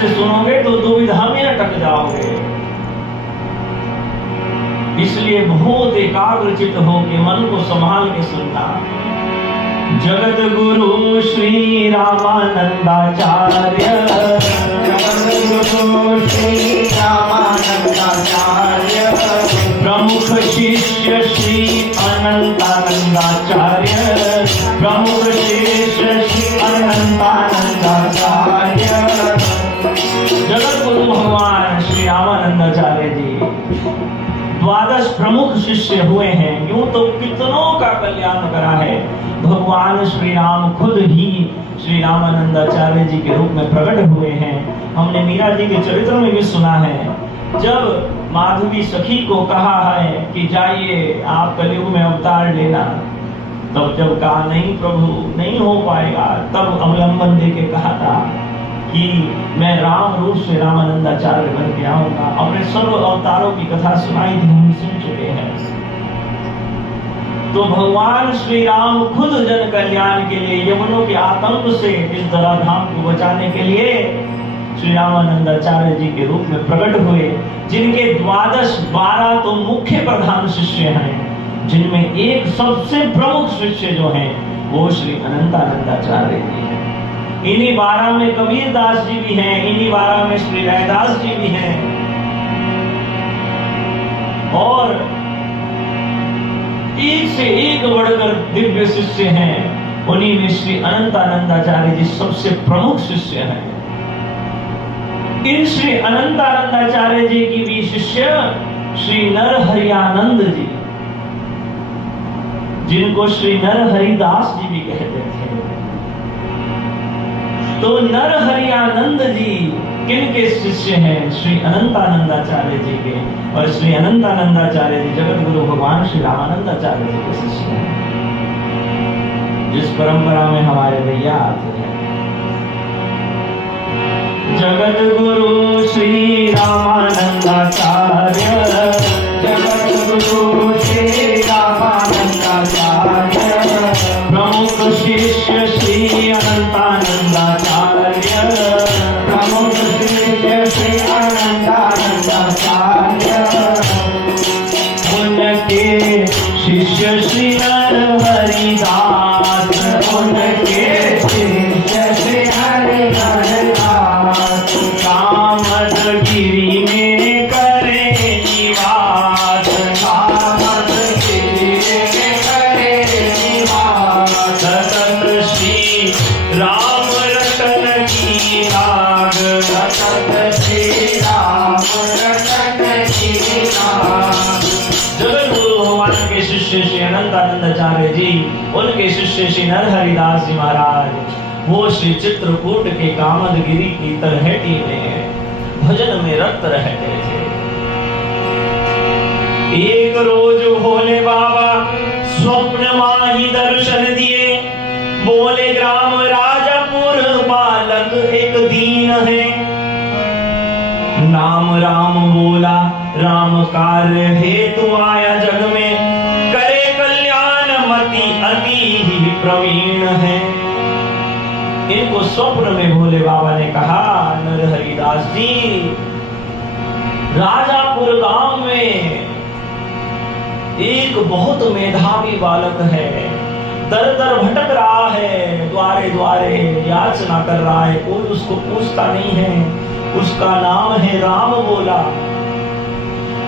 से सुनोगे तो दुविधा में अटक जाओगे। इसलिए बहुत एकाग्रचित होकर मन को संभाल के सुनना। जगत गुरु श्री रामानंदाचार्य, जगत गुरु श्री रामानंदाचार्य, प्रमुख शिष्य श्री अनंतानंदाचार्य, प्रमुख शिष्य श्री अनंतानंदाचार्य। जगत गुरु भगवान श्री रामानंदाचार्य जी 12 प्रमुख शिष्य हुए हैं। यूं तो कितनों का कल्याण करा है। भगवान श्री राम खुद ही श्री रामानंदाचार्य जी के रूप में प्रकट हुए हैं। हमने मीरा जी के चरित्र में भी सुना है, जब माधवी सखी को कहा है कि जाइए आप कलयुग में अवतार लेना, तब जब कहा नहीं प्रभु नहीं हो पाएगा, तब अवलंबन दे के कहा था कि मैं राम रूप से रामानंदाचार्य बन के आऊंगा। अपने सर्व अवतारों की कथा सुनाई थी, हम सुन चुके हैं। तो भगवान श्री राम खुद जन कल्याण के लिए, यमनों के आतंक से इस धराधाम को बचाने के लिए श्री रामानंदाचार्य जी के रूप में प्रकट हुए, जिनके 12 तो मुख्य प्रधान शिष्य हैं, जिनमें एक सबसे प्रमुख शिष्य जो हैं वो श्री अनंतानंदाचार्य जी हैं। इन्हीं 12 में कबीर दास जी भी हैं, इन्हीं 12 में श्री रैदास जी भी हैं, और एक से एक बढ़कर दिव्य शिष्य हैं। उन्हीं में श्री अनंतानंदाचार्य जी सबसे प्रमुख शिष्य हैं। इन श्री अनंतानंदाचार्य जी की भी शिष्य श्री नरहरियानंद जी, जिनको श्री नरहरिदास जी भी कहते थे। तो नरहरियानंद जी किनके शिष्य हैं? श्री अनंतानंदाचार्य जी के। और श्री अनंतानंदाचार्य जी जगत गुरु भगवान श्री रामानंदाचार्य जी के शिष्य हैं, जिस परंपरा में हमारे भैया आते हैं। जगत गुरु श्री रामानंदाचार्य, जगत गुरु श्री रामानंदाचार्य, प्रमुख शिष्य श्री अनंतानंदाचार्य, प्रमुख शिष्य श्री अनंतानंदाचार्य, उनके शिष्य श्री नरहरिदास, उनके शिष्य श्री हरिहरदास, कामदगिरि में करे निवास, कामदगिरि में करे निवास, सतत श्री राम रतन की लाग, सतत श्री राम रतन की लाग। जगत गुरु भगवान के शिष्य श्री अनंतानंदाचार्य जी, उनके शिष्य श्री नरहरिदास जी महाराज, वो श्री चित्रकूट के कामदगिरि की तलहटी में भजन में रत रहते थे। एक रोज भोले बाबा स्वप्न माही दर्शन दिए, बोले ग्राम राजापुर बालक एक दीन है, नाम राम बोला राम कार्य हेतु आया जग में, करे कल्याण मति अति ही प्रवीण है। इनको स्वप्न में भोले बाबा ने कहा, नरहरिदास जी, राजापुर गांव में एक बहुत मेधावी बालक है, दर दर भटक रहा है, द्वारे द्वारे याचना कर रहा है, कोई उसको पूछता नहीं है। उसका नाम है राम बोला,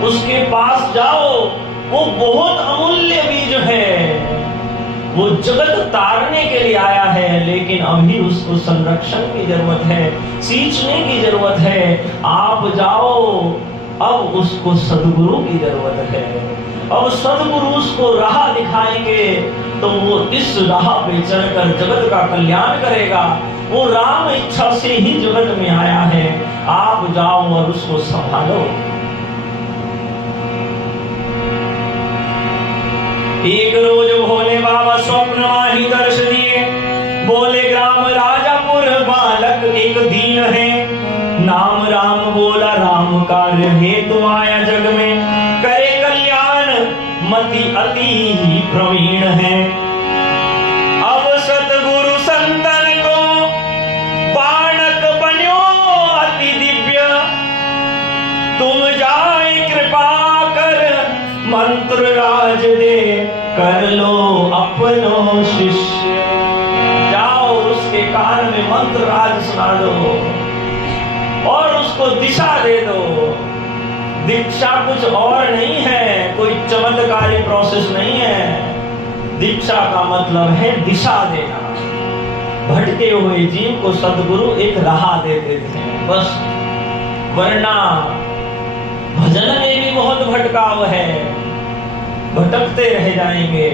उसके पास जाओ, वो बहुत अमूल्य बीज है, वो जगत तारने के लिए आया है, लेकिन अभी उसको संरक्षण की जरूरत है, सींचने की जरूरत है। आप जाओ, अब उसको सद्गुरु की जरूरत है। अब सद्गुरु उसको राह दिखाएंगे तो वो इस राह पे चलकर जगत का कल्याण करेगा। वो राम इच्छा से ही जगत में आया है, आप जाओ और उसको संभालो। एक रोज भोले बाबा स्वप्न माही दर्श दिए, बोले ग्राम राजापुर बालक एक दीन है, नाम राम बोला राम कार्य हेतु आया जग में, करे कल्याण मति अति ही प्रवीण है। अब सतगुरु संतन को बालक बन्यो अति मंत्र राज दे कर लो अपनो शिष्य। जाओ उसके कान में मंत्र राज सुना दो और उसको दिशा दे दो। दीक्षा कुछ और नहीं है, कोई चमत्कारी प्रोसेस नहीं है। दीक्षा का मतलब है दिशा देना। भटके हुए जीव को सद्गुरु एक राह दे देते हैं बस, वरना भजन में भी बहुत भटकाव है, भटकते रह जाएंगे।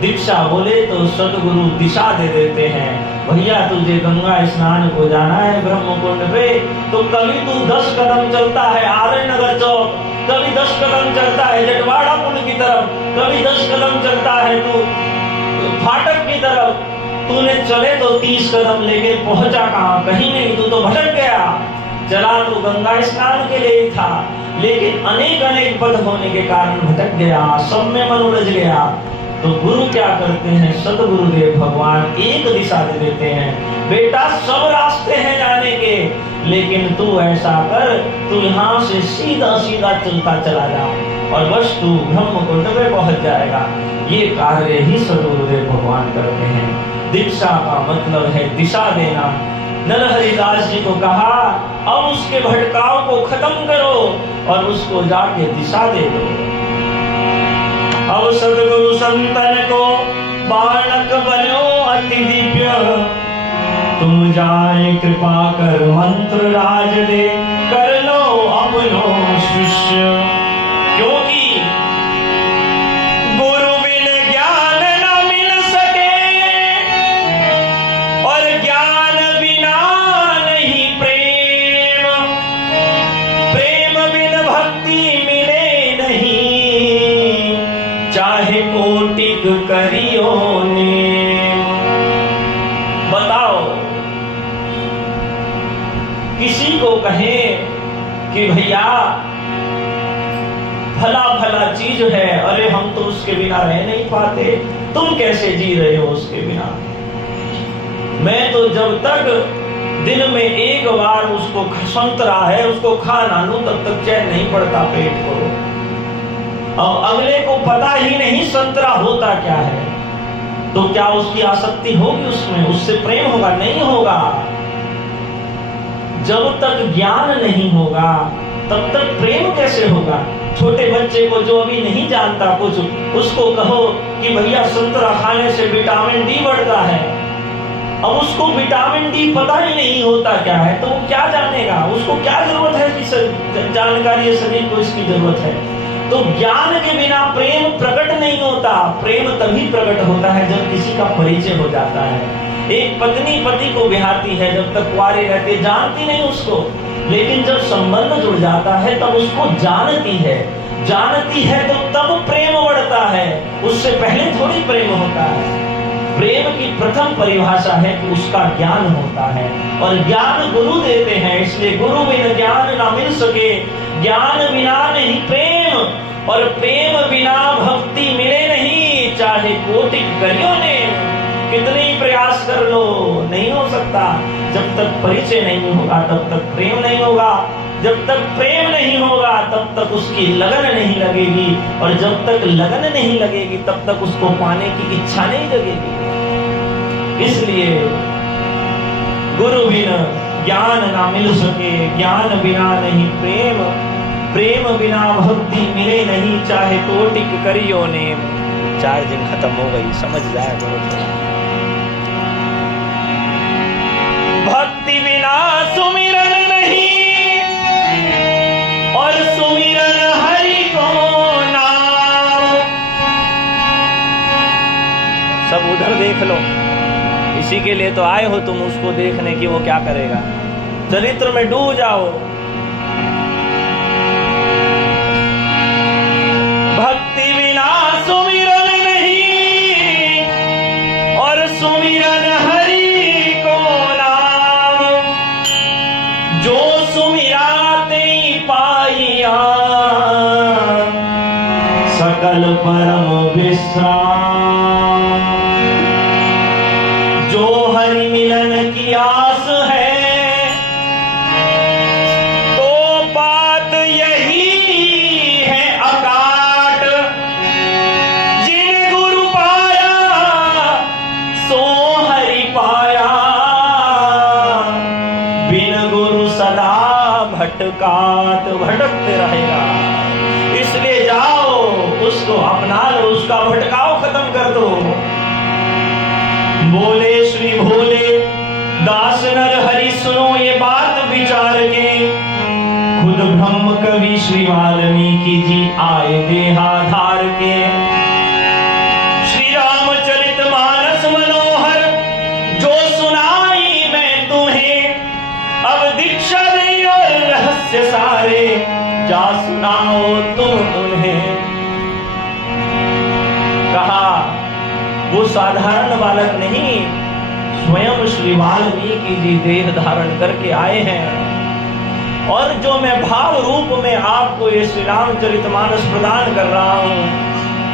दीक्षा बोले तो सद्गुरु दिशा दे देते हैं। भैया तुझे गंगा स्नान को जाना है ब्रह्म कुंड पे, तो कभी तू 10 कदम चलता है आर्य नगर चौक, कभी 10 कदम चलता है जटवाड़ा पुल की तरफ, कभी 10 कदम चलता है तू फाटक की तरफ। तूने चले तो 30 कदम लेके पहुंचा कहां? कहीं नहीं, तू तो भटक गया। चला तो गंगा स्नान के लिए था, लेकिन अनेक पद होने के कारण भटक गया, सब में मन उलझ गया। तो गुरु क्या करते हैं? सदगुरुदेव भगवान एक दिशा दे देते हैं। बेटा सब रास्ते हैं जाने के, लेकिन तू ऐसा कर, तू यहाँ से सीधा सीधा चलता चला जा और बस तू ब्रह्म कुंड में पहुंच जाएगा। ये कार्य ही सदगुरुदेव भगवान करते हैं। दीक्षा का मतलब है दिशा देना। नरहरिदास जी को कहा अब उसके भटकाव को खत्म करो और उसको जाके दिशा दे दो। अब सदगुरु संतन को बालक बनो अति दिव्य, तुम जाए कृपा कर मंत्र राज दे कर लो अपनो शिष्य। क्योंकि गुरु बिन ज्ञान न मिल सके और ज्ञान बिना नहीं प्रेम, प्रेम बिन भक्ति मिले नहीं, चाहे कोटिक करियो नेम। बताओ किसी को कहे कि भैया भला भला चीज है, अरे हम तो उसके बिना रह नहीं पाते, तुम कैसे जी रहे हो उसके बिना? मैं तो जब तक दिन में एक बार उसको संतरा है उसको खाना लूं तब तक चैन नहीं पड़ता पेट को। अब अगले को पता ही नहीं संतरा होता क्या है, तो क्या उसकी आसक्ति होगी उसमें? उससे प्रेम होगा? नहीं होगा। जब तक ज्ञान नहीं होगा तब तक प्रेम कैसे होगा? छोटे बच्चे को जो अभी नहीं जानता कुछ, उसको कहो कि भैया संतरा खाने से विटामिन डी बढ़ता है, अब उसको विटामिन डी पता ही नहीं होता क्या है, तो वो क्या जानेगा? उसको क्या जरूरत है कि जानकारी शरीर को इसकी जरूरत है। तो ज्ञान के बिना प्रेम प्रकट नहीं होता। प्रेम तभी प्रकट होता है जब किसी का परिचय हो जाता है। एक पत्नी पति को बिहाती है, जब तक कुंवारे रहते जानती नहीं उसको, लेकिन जब संबंध जुड़ जाता है तब उसको जानती है। जानती है तो तब प्रेम बढ़ता है, उससे पहले थोड़ी प्रेम होता है। प्रेम की प्रथम परिभाषा है कि उसका ज्ञान होता है, और ज्ञान गुरु देते हैं। इसलिए गुरु बिना ज्ञान ना मिल सके, ज्ञान बिना नहीं प्रेम, और प्रेम बिना भक्ति मिले नहीं, चाहे कोटिक करियो ने। कितने ही प्रयास कर लो नहीं हो सकता। जब तक परिचय नहीं होगा तब तक प्रेम नहीं होगा, जब तक प्रेम नहीं होगा तब तक उसकी लगन नहीं लगेगी, और जब तक लगन नहीं लगेगी तब तक उसको पाने की इच्छा नहीं जगेगी। इसलिए गुरु बिना ज्ञान ना मिल सके, ज्ञान बिना नहीं प्रेम, प्रेम बिना भक्ति मिले नहीं, चाहे कोटिक करियो नेम। चार्जिंग खत्म हो गई, समझ जाए करो। भक्ति बिना सुमिरन नहीं, और सुमिरन हरि को नाम। सब उधर देख लो, इसी के लिए तो आए हो तुम, उसको देखने की वो क्या करेगा। चरित्र में डूब जाओ। भक्ति बिना सुमिरन नहीं, और सुमिरन हरि को नाम। जो सुमिराते पाइया सकल परम विश्राम। जो हरि मिलन की आस है तो बात यही है अकाट। भटकात भटकते रहेगा। इसलिए जाओ, उसको अपना लो, उसका भटकाव खत्म कर दो। बोले श्री भोले दास नर हरि सुनो ये बात विचार के, खुद ब्रह्म कवि श्री वाल्मीकि जी आए देहाधार के। श्री रामचरित मानस मनोहर जो सुनाई मैं तुम्हें, अब दीक्षा दे और रहस्य सारे जा सुनाओ तुम उन्हें। कहा वो साधारण बालक नहीं, स्वयं श्री वाल्मीकि जी देह धारण करके आए हैं, और जो मैं भाव रूप में आपको ये श्री रामचरितमानस प्रदान कर रहा हूं,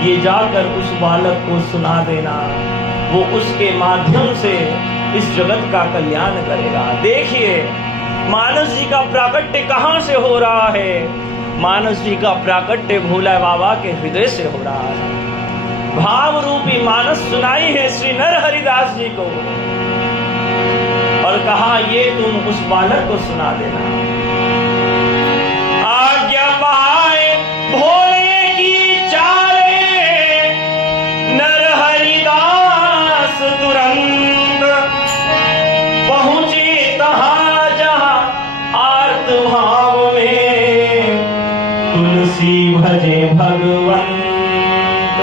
ये जाकर उस बालक को सुना देना। वो उसके माध्यम से इस जगत का कल्याण करेगा। देखिए मानस जी का प्राकट्य कहां से हो रहा है? मानस जी का प्राकट्य भोला बाबा के हृदय से हो रहा है। भाव रूपी मानस सुनाई है श्री नर हरिदास जी को, और कहा ये तुम उस बालक को सुना देना। आज्ञा पाए भोले की चाले, नर हरिदास तुरंत पहुंचे तहां जहां आर्त भाव में, तुलसी भजे भगवंत।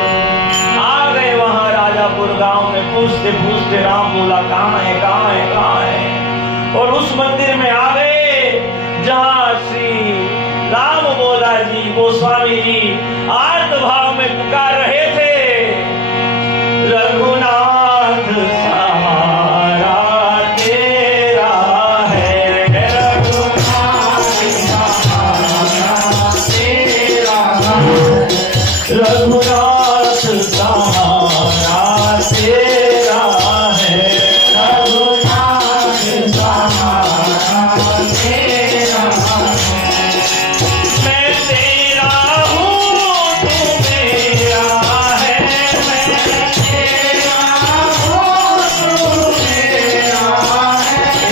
आ गए वहां राजापुर गांव में, पूछते पूछते राम बोला कहां है कहां है कहां है, और उस मंदिर में आ गए जहां श्री राम बोला जी गोस्वामी जी आर्त भाव में पुकार रहे थे, रघुनाथ सहारा तेरा है, रघुनाथ सहारा तेरा है, रघुनाथ सहारा तेरा है, रघुनाथ सहारा तेरा है। मैं तेरा हूँ तू मेरा है, मैं तेरा हूँ तू मेरा है,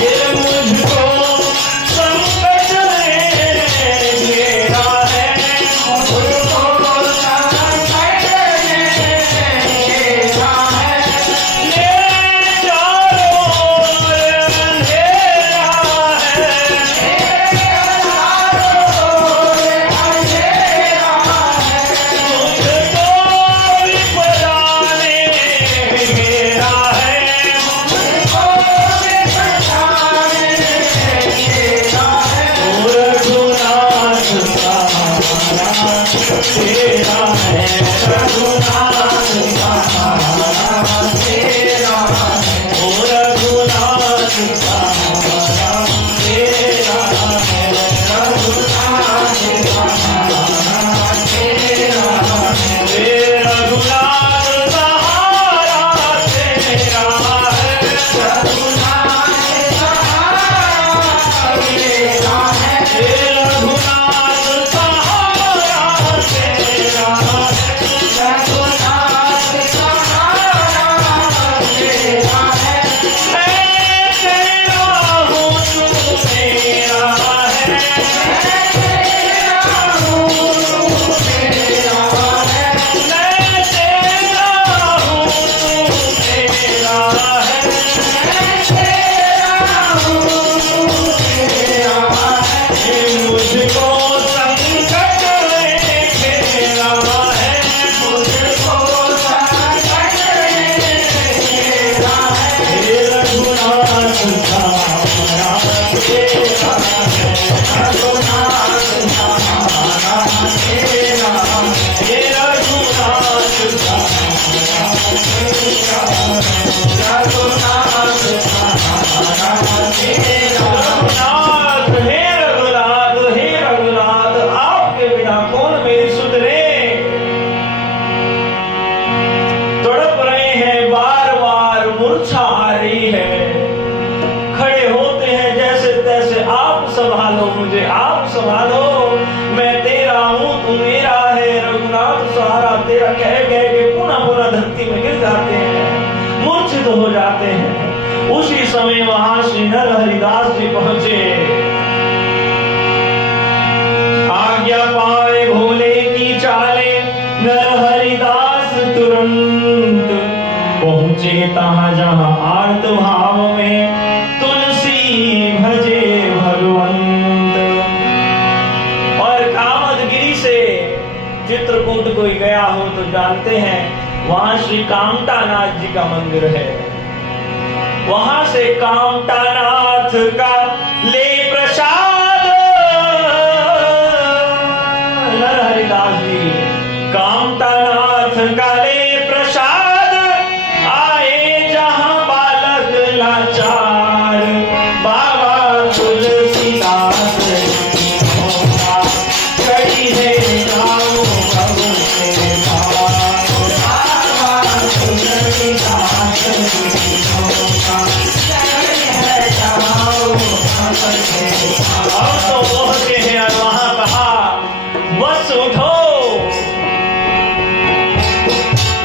ये मुझको संकट में घेरा है, मुझको संकट में घेरा है, मेरे चारों ओर अंधेरा है, मेरे चारों ओर अंधेरा है, मुझको विपदा ने घेरा है, मुझको विपदा ने घेरा है, रघुनाथ सहारा तेरा है, रघुनाथ सहारा तेरा है, रघुनाथ सहारा तेरा है, रघुनाथ सहारा तेरा है, रघुनाथ सहारा तेरा है, रघुनाथ सहारा तेरा है, रघुनाथ सहारा तेरा है, रघुनाथ सहारा तेरा है, मैं तेरा हूँ तू मेरा है, मैं तेरा हूँ तू मेरा है, मैं तेरा हूँ तू मेरा है, मैं तेरा हूँ तू मेरा है, मुझको संकट में घेरा है, मुझको संकट में घेरा है, रघुनाथ सहारा तेरा है, रघुनाथ सहारा तेरा है, रघुनाथ सहारा तेरा है, रघुनाथ सहारा तेरा। रघुनाथ हे रघुनाथ हे रघुनाथ, आपके बिना कौन मेरी सुधरे? तड़प रहे हैं बार बार, मूर्छा आ रही है, खड़े होते हैं जैसे तैसे, आप संभालो मुझे, आप संभालो, मैं तेरा हूँ तू मेरा है, रघुनाथ सहारा तेरा कह कह के पुनः पुनः धरती में गिर जाते हैं, मूर्छित हो जाते हैं। उसी समय वहां श्री नर हरिदास जी पहुंचे। नरहरिदास तुरंत पहुंचे तहां जहां आर्त भाव में तुलसी भजे भगवंत। और कामदगिरी से चित्रकूट कोई गया हो तो जानते हैं वहां श्री कामतानाथ जी का मंदिर है। वहां से कामतानाथ का ले प्रसाद नरहरिदास जी कामतानाथ का ले प्रसाद आए जहां बालक लाचार बाबा तुलसीदास कड़ी है जाओ प्रभु के पास बाबा तुलसीदास अब तो पहुंचे हैं और वहां कहा बस उठो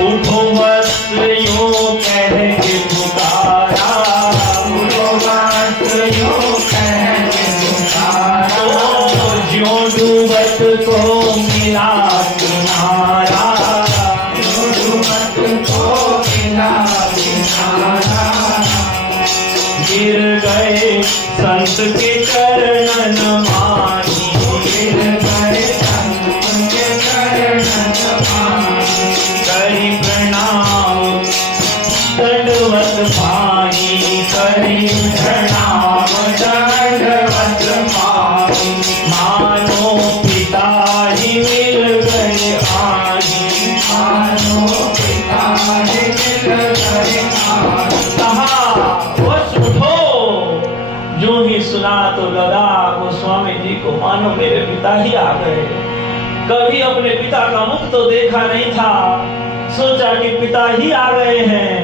उठो बस यूं कह के पुकारा उठो बस यूं कह के पुकारा ज्यों डूबत को मिला किनारा ज्यों डूबत को मिला किनारा गिर गए संत के चरणन मानी गिर गए संत के चरणन मानी करी प्रणाम दंडवत पानी करी प्रणाम दंडवत पानी मानो पिता ही मिल गए आनी मानो पिता ही मिल गए आनी। कहा बस उठो। जो ही सुना तो लगा गोस्वामी जी को मानो मेरे पिता ही आ गए। कभी अपने पिता का मुख तो देखा नहीं था, सोचा कि पिता ही आ गए हैं।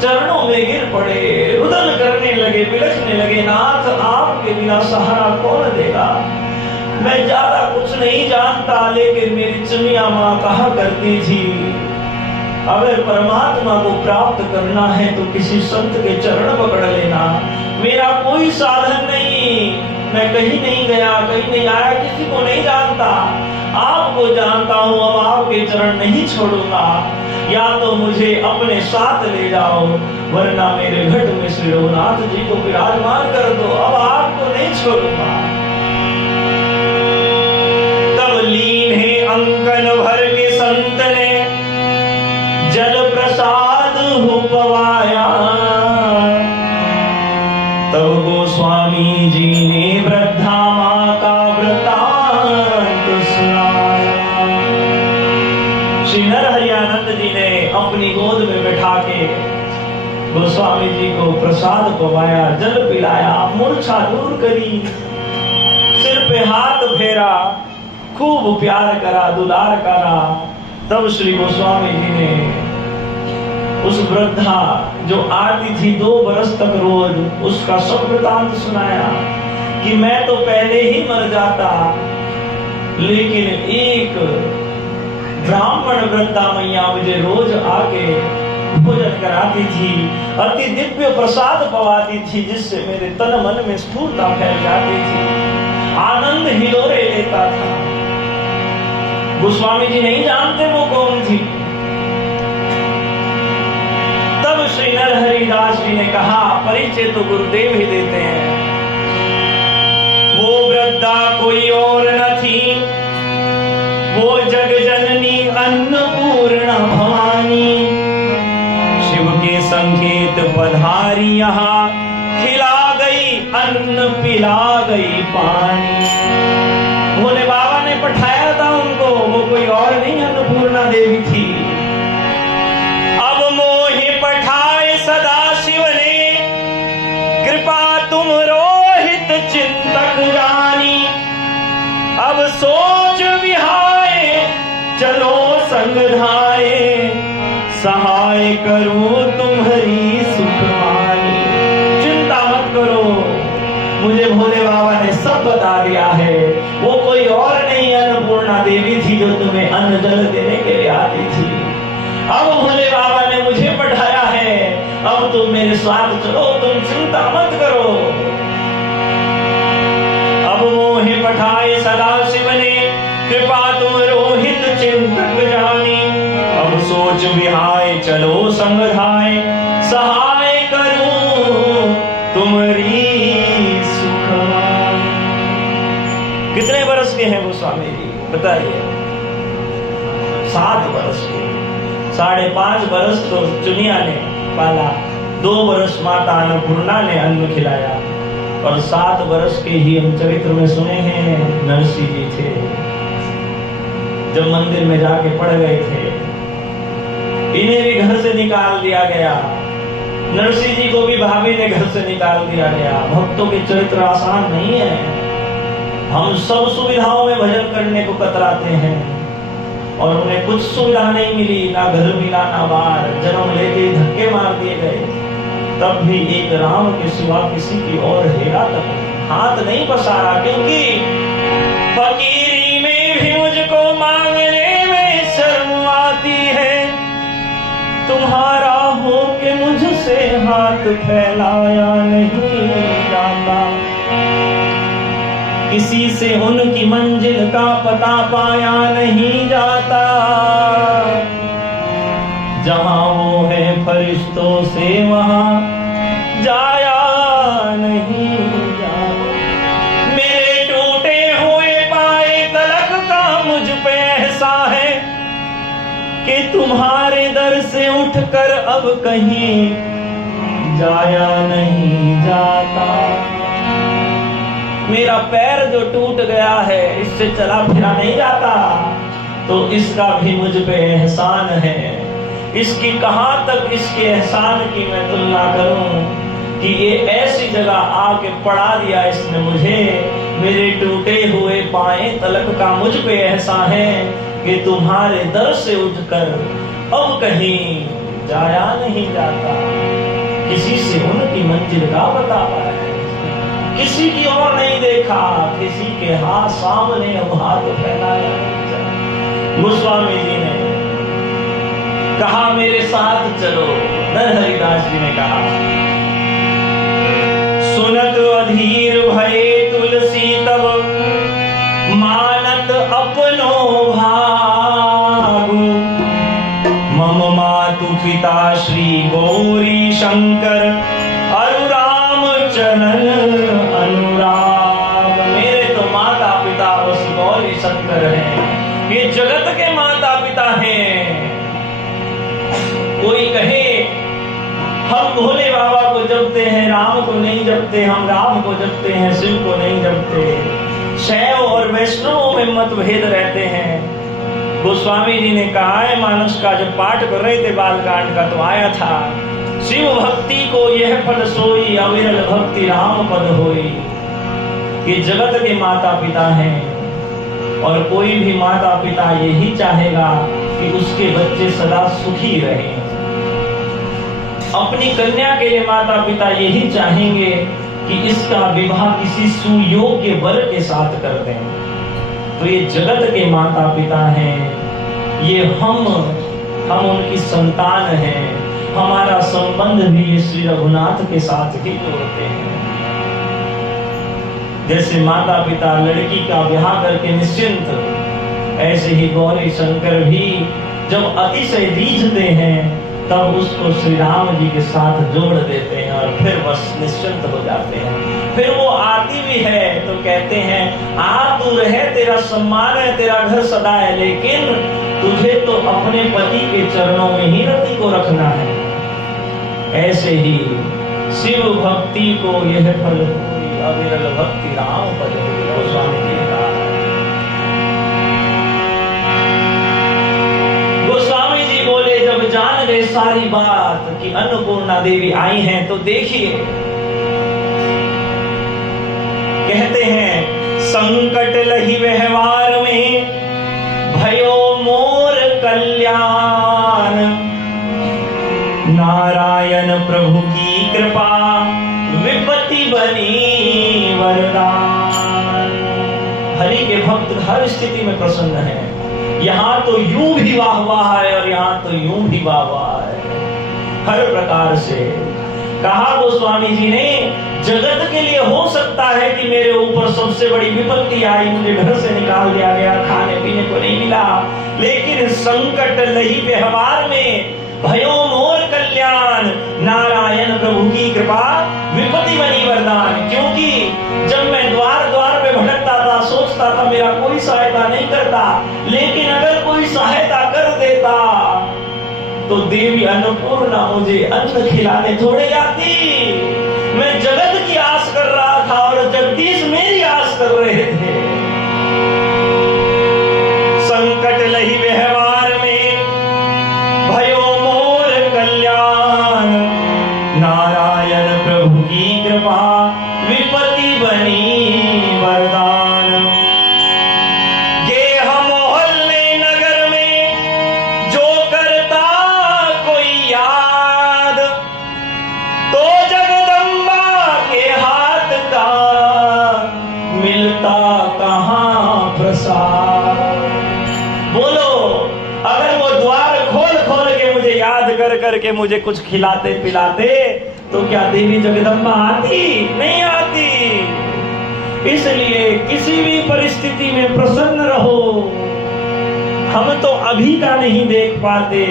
चरणों में गिर पड़े, रुदन करने लगे, बिलखने लगे, नाथ आपके बिना सहारा कौन देगा। मैं ज्यादा कुछ नहीं जानता, लेकिन मेरी चुनिया माँ कहा करती थी अगर परमात्मा को प्राप्त करना है तो किसी संत के चरण पकड़ लेना। मेरा कोई साधन नहीं, मैं कहीं नहीं गया, कहीं नहीं आया, किसी को नहीं जानता, आपको जानता हूँ। अब आपके चरण नहीं छोड़ूंगा। या तो मुझे अपने साथ ले जाओ, वरना मेरे घट में श्री रघुनाथ जी को विराजमान कर दो। अब आपको नहीं छोड़ूंगा। तब लीन है अंकन भर के संत ने जल प्रसाद हो पवाया। तब गोस्वामी जी ने वृद्धा माँ का वृतांत सुनाया। श्री नरहरियानंद जी ने अपनी गोद में बैठा के गोस्वामी जी को प्रसाद पवाया, जल पिलाया, मूर्छा दूर करी, सिर पे हाथ फेरा, खूब प्यार करा, दुलार करा। तब श्री गोस्वामी जी ने उस वृद्धा जो आती थी 2 बरस तक रोज, उसका सब वृतांत सुनाया कि मैं तो पहले ही मर जाता, लेकिन एक ब्राह्मण वृद्धा मैया मुझे रोज आके भोजन कराती थी, अति दिव्य प्रसाद पवाती थी, जिससे मेरे तन मन में स्फूर्ता फैल जाती थी, आनंद हिलोरे लेता था। गोस्वामी जी नहीं जानते वो कौन थी। तब श्री नरहरिदास जी ने कहा परिचय तो गुरुदेव ही देते हैं। वो वृद्धा कोई और न थी, वो जग जननी अन्नपूर्णा भवानी। शिव के संकेत पधारी यहाँ, खिला गई अन्न पिला गई पानी। भोले बाबा ने पठाया था उनको, वो कोई और नहीं अन्नपूर्णा देवी थी। अब मोहि पठाए सदा शिव ने, कृपा तुम रोहित चिंतक जानी। अब सोच विहाय चलो संग धाये, सहाय करो तुम्हारी सुखमानी। चिंता मत करो, मुझे भोले बाबा ने सब बता दिया है। वो कोई और नहीं अन्नपूर्णा देवी थी जो तुम्हें अन्न जल देने के लिए आती थी। अब भोले बाबा ने मुझे पढ़ाया है, अब तुम मेरे साथ चलो, तुम चिंता मत करो। अब मोहे पठाए सदा शिव ने, कृपा तुम रोहित चिंतक सोच विहाय चलो संग धाय, सहाय करूं तुम्हारी सुखवाई। कितने बरस के हैं वो स्वामी जी बताइए? 7 बरस के। 5.5 बरस तो चुनिया ने पाला, 2 बरस माता अन्नपूर्णा ने अन्न खिलाया, और 7 बरस के ही हम चरित्र में सुने हैं नरसिंह जी थे जब मंदिर में जाके पड़ गए थे, इन्हें भी घर से निकाल दिया गया, नरसिंह जी को भी भाभी ने घर से निकाल दिया गया। भक्तों के चरित्र आसान नहीं है। हम सब सुविधाओं में भजन करने को कतराते हैं और उन्हें कुछ सुविधा नहीं मिली, ना घर मिला ना बार, जन्म लेते ही धक्के मार दिए गए, तब भी एक राम के सिवा किसी की और हेरा तक हाथ नहीं पसारा, क्योंकि फकीरी में भी मुझको मांगने में शर्म आती है, तुम्हारा हो के मुझसे हाथ फैलाया नहीं जाता, किसी से उनकी मंजिल का पता पाया नहीं जाता, जहां वो है फरिश्तों से वहां जाया नहीं जाता। मेरे टूटे हुए पाए तलक का मुझ पे ऐसा है कि तुम्हारे दर से उठकर अब कहीं जाया नहीं जाता। मेरा पैर जो टूट गया है, इससे चला फिरा नहीं जाता, तो इसका भी मुझ पे एहसान है। इसकी कहां तक इसके एहसान की मैं तुलना करूं कि ये ऐसी जगह आके पड़ा दिया इसने मुझे, मेरे टूटे हुए पाए तलक का मुझ पे एहसान है कि तुम्हारे दर से उठकर अब कहीं जाया नहीं जाता, किसी से उनकी मंजिल का बता पाया, किसी की ओर नहीं देखा, किसी के हाथ सामने अब हाथ फैलाया नहीं। गोस्वामी जी ने कहा मेरे साथ चलो, नरहरिदास जी ने कहा सुनत अधीर भये तुलसी तब मानत अपनो भागु, मम मातु पिता श्री गौरी शंकर अनुराम चरण अनुराग। मेरे तो माता पिता बस गौरी शंकर हैं, ये जगत के माता पिता हैं। कोई कहे हम भोले बाबा को जपते हैं, राम को नहीं जपते, हम राम को जपते हैं, शिव को नहीं जपते। शैव और वैष्णवों में मतभेद रहते हैं। गोस्वामी जी ने कहा है, मानस का जब पाठ कर रहे थे बालकांड का तो आया था, शिव भक्ति को यह फल सोई, अविरल भक्ति राम पद होई। ये जगत के माता पिता हैं और कोई भी माता पिता यही चाहेगा कि उसके बच्चे सदा सुखी रहें। अपनी कन्या के लिए माता पिता यही चाहेंगे कि इसका विवाह किसी सुयोग्य वर के साथ कर दें। तो ये जगत के माता पिता हैं, ये हम उनकी संतान हैं, हमारा संबंध भी श्री रघुनाथ के साथ ही जोड़ते हैं। जैसे माता पिता लड़की का ब्याह करके निश्चिंत, ऐसे ही गौरी शंकर भी जब अतिशय रीझते हैं तब उसको श्री राम जी के साथ जोड़ देते हैं और फिर बस निश्चिंत हो जाते हैं। फिर वो आती भी है तो कहते हैं आ तू रहे, तेरा सम्मान है, तेरा घर सदा है, लेकिन तुझे तो अपने पति के चरणों में ही रति को रखना है। ऐसे ही शिव भक्ति को यह फल अविरल भक्ति राम पद गोस्वामी जी ने कहा। गोस्वामी जी बोले जब जान गए सारी बात कि अन्नपूर्णा देवी आई हैं, तो देखिए कहते हैं संकट लही व्यवहार में भयो मोर कल्याण, नारायण प्रभु की कृपा विपत्ति बनी वरदान। हरि के भक्त हर स्थिति में प्रसन्न है। यहाँ तो यूं भी वाह वाह है और यहाँ तो यूं भी वाह वाह है। हर प्रकार से कहा गोस्वामी जी ने, जगत के लिए हो सकता है कि मेरे ऊपर सबसे बड़ी विपत्ति आई, मुझे घर से निकाल दिया गया, खाने पीने को नहीं मिला, लेकिन संकट लही व्यवहार में भयो मोर कल्याण, नारायण प्रभु की कृपा विपत्ति बनी वरदान। क्योंकि जब मैं द्वार द्वार पे भटकता था, सोचता था मेरा कोई सहायता नहीं करता, लेकिन अगर कोई सहायता कर देता तो देवी अन्नपूर्णा मुझे अन्न खिलाने थोड़े जाती। मैं जगत की आस कर रहा था और जगदीश मेरी आस कर रहे थे। संकट लही व्यवहार में भयो मोर कल्याण, नारायण प्रभु की कृपा विपत्ति बनी वरदान। गेह मोहल्ले नगर में जो करता कोई याद, तो जगदम्बा के हाथ का मिलता कहां प्रसाद। बोलो, अगर वो द्वार खोल खोल के मुझे याद कर करके मुझे कुछ खिलाते पिलाते तो क्या देवी जगदम्बा आती? नहीं आती। इसलिए किसी भी परिस्थिति में प्रसन्न रहो। हम तो अभी का नहीं देख पाते,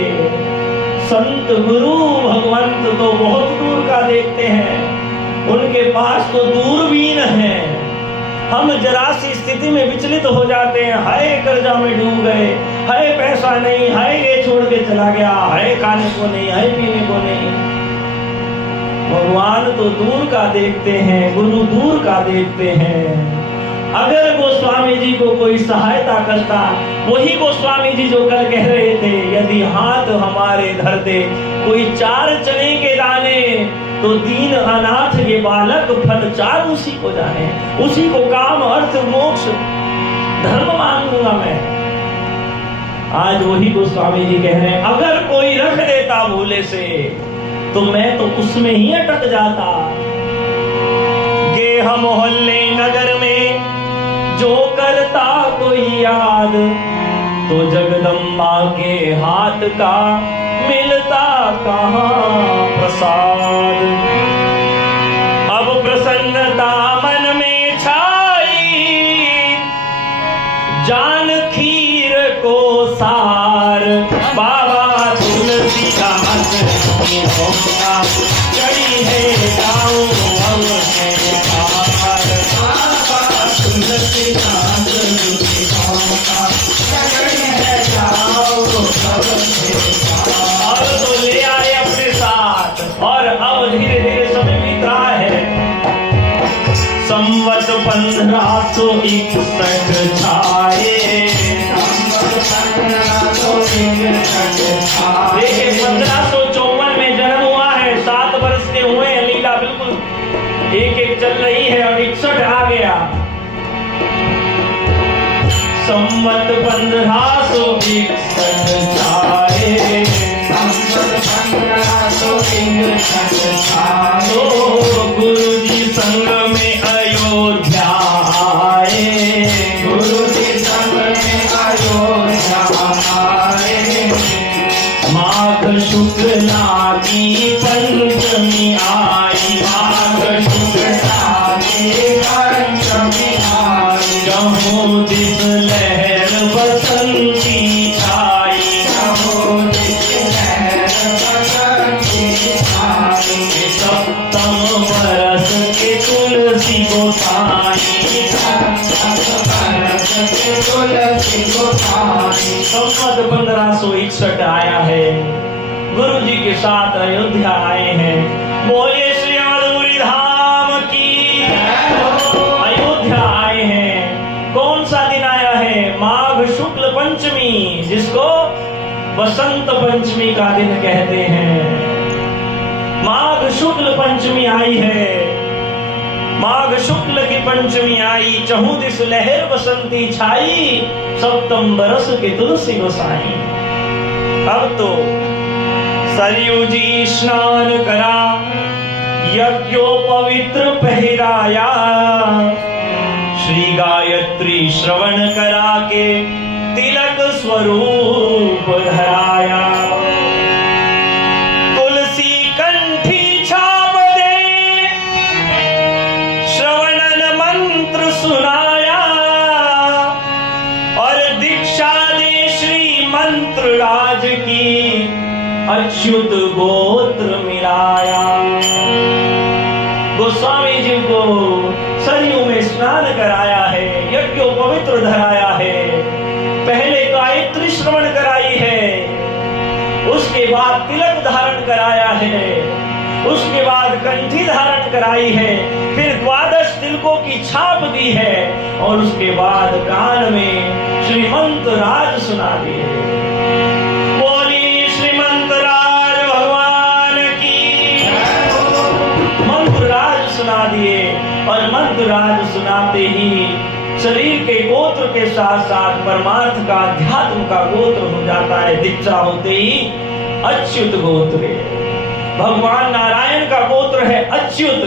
संत गुरु भगवंत तो बहुत दूर का देखते हैं, उनके पास तो दूरबीन है। हम जरा सी स्थिति में विचलित हो जाते हैं, हाय कर्जा में डूब गए, हाय पैसा नहीं, हाय ये छोड़ के चला गया, हाय खाने को नहीं, हाय पीने को नहीं। भगवान तो दूर का देखते हैं, गुरु दूर का देखते हैं। अगर गोस्वामी जी को कोई सहायता करता, वही गोस्वामी जी जो कल कह रहे थे, यदि हाथ हमारे धरते कोई 4 चने के दाने, तो दीन अनाथ ये बालक फल 4 उसी को जाने, उसी को काम अर्थ मोक्ष धर्म मांगूंगा मैं। आज वही गोस्वामी जी कह रहे हैं, अगर कोई रख देता भूले से तो मैं तो उसमें ही अटक जाता। गेह मोहल्ले नगर में जो करता कोई याद, तो जगदम्बा के हाथ का मिलता कहां प्रसाद। अब प्रसन्नता मन में छाई, जान खीर को सार, बाबा तुलसीदास की भोगा चढ़ी है जाऊं अब है पार, बाबा तुलसीदास की भोगा चढ़ी है जाऊं अब है पार। अब तो ले आए अपने साथ और अब धीरे धीरे समय बीत रहा है। संवत 1561 छाए, देखिए 1554 में जन्म हुआ है, 7 वर्ष के हुए हैं, लीला बिल्कुल एक एक चल रही है और 61 आ गया। संवत 1561 छाए, गुरु जी संग में अयोध्या आए, गुरु जी संग में अयोध्या आए। माघ शुक्ला की पंचमी आई, माघ शुक्ला की पंचमी आई। जहाँ दिस लहर बसंती छाई, जहाँ दिस लहर बसंती छाई। सप्तम बरस के तुलसी गोसाई, संवत 1561 आया है, गुरु जी के साथ अयोध्या आए हैं। बोले श्री अमरपुरी धाम की, अयोध्या आए हैं। कौन सा दिन आया है? माघ शुक्ल पंचमी, जिसको बसंत पंचमी का दिन कहते हैं। माघ शुक्ल पंचमी आई है, माघ शुक्ल की पंचमी आई, चहु दिस लहर बसंती छाई। सप्तम बरस के तुलसी गोसाई। अब तो सरयू जी स्नान करा, यज्ञोपवित्र पहराया, श्री गायत्री श्रवण करा के तिलक स्वरूप धराया। तुलसी कंठी छाप दे, श्रवणन मंत्र सुनाया, और दीक्षा दे श्री मंत्र राज की अच्युत गोत्र मिलाया। गोस्वामी जी को सरयू में स्नान कराया है, यज्ञ पवित्र धराया है, पहले गायत्री श्रवण कराई है, उसके बाद तिलक धारण कराया है, उसके बाद कंठी धारण कराई है, फिर 12 तिलकों की छाप दी है और उसके बाद कान में श्रीमंत राज सुना दी है। बोली श्रीमंत राज भगवान की। मंत्र राज सुना दिए और मंत्र राज सुनाते ही शरीर के गोत्र के साथ साथ परमार्थ का अध्यात्म का गोत्र हो जाता है। दीक्षा होते ही अच्युत गोत्र है। भगवान नारायण का गोत्र है अच्युत।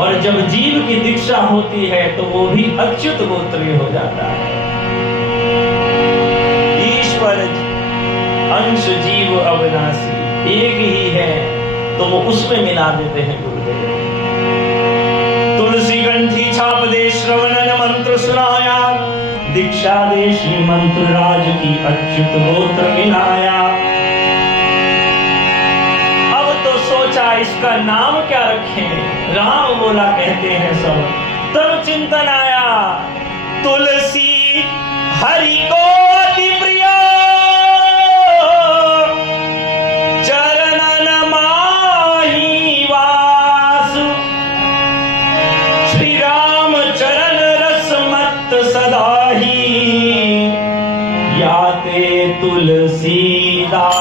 और जब जीव की दीक्षा होती है तो वो भी अच्युत गोत्री हो जाता है। ईश्वर अंश जीव अविनाशी एक ही है तो वो उसमें मिला देते हैं गुरुदेव। तुलसी कंठी छाप दे श्रवणन मंत्र सुनाया, दीक्षा दे श्रीमंत राज की अच्युत गोत्र मिलाया। सोचा इसका नाम क्या रखें, राम बोला कहते हैं सब। तब चिंतन आया तुलसी हरि को अति प्रिय, चरणन माही वास, श्री राम चरण रस मत सदा ही, याते तुलसीदास।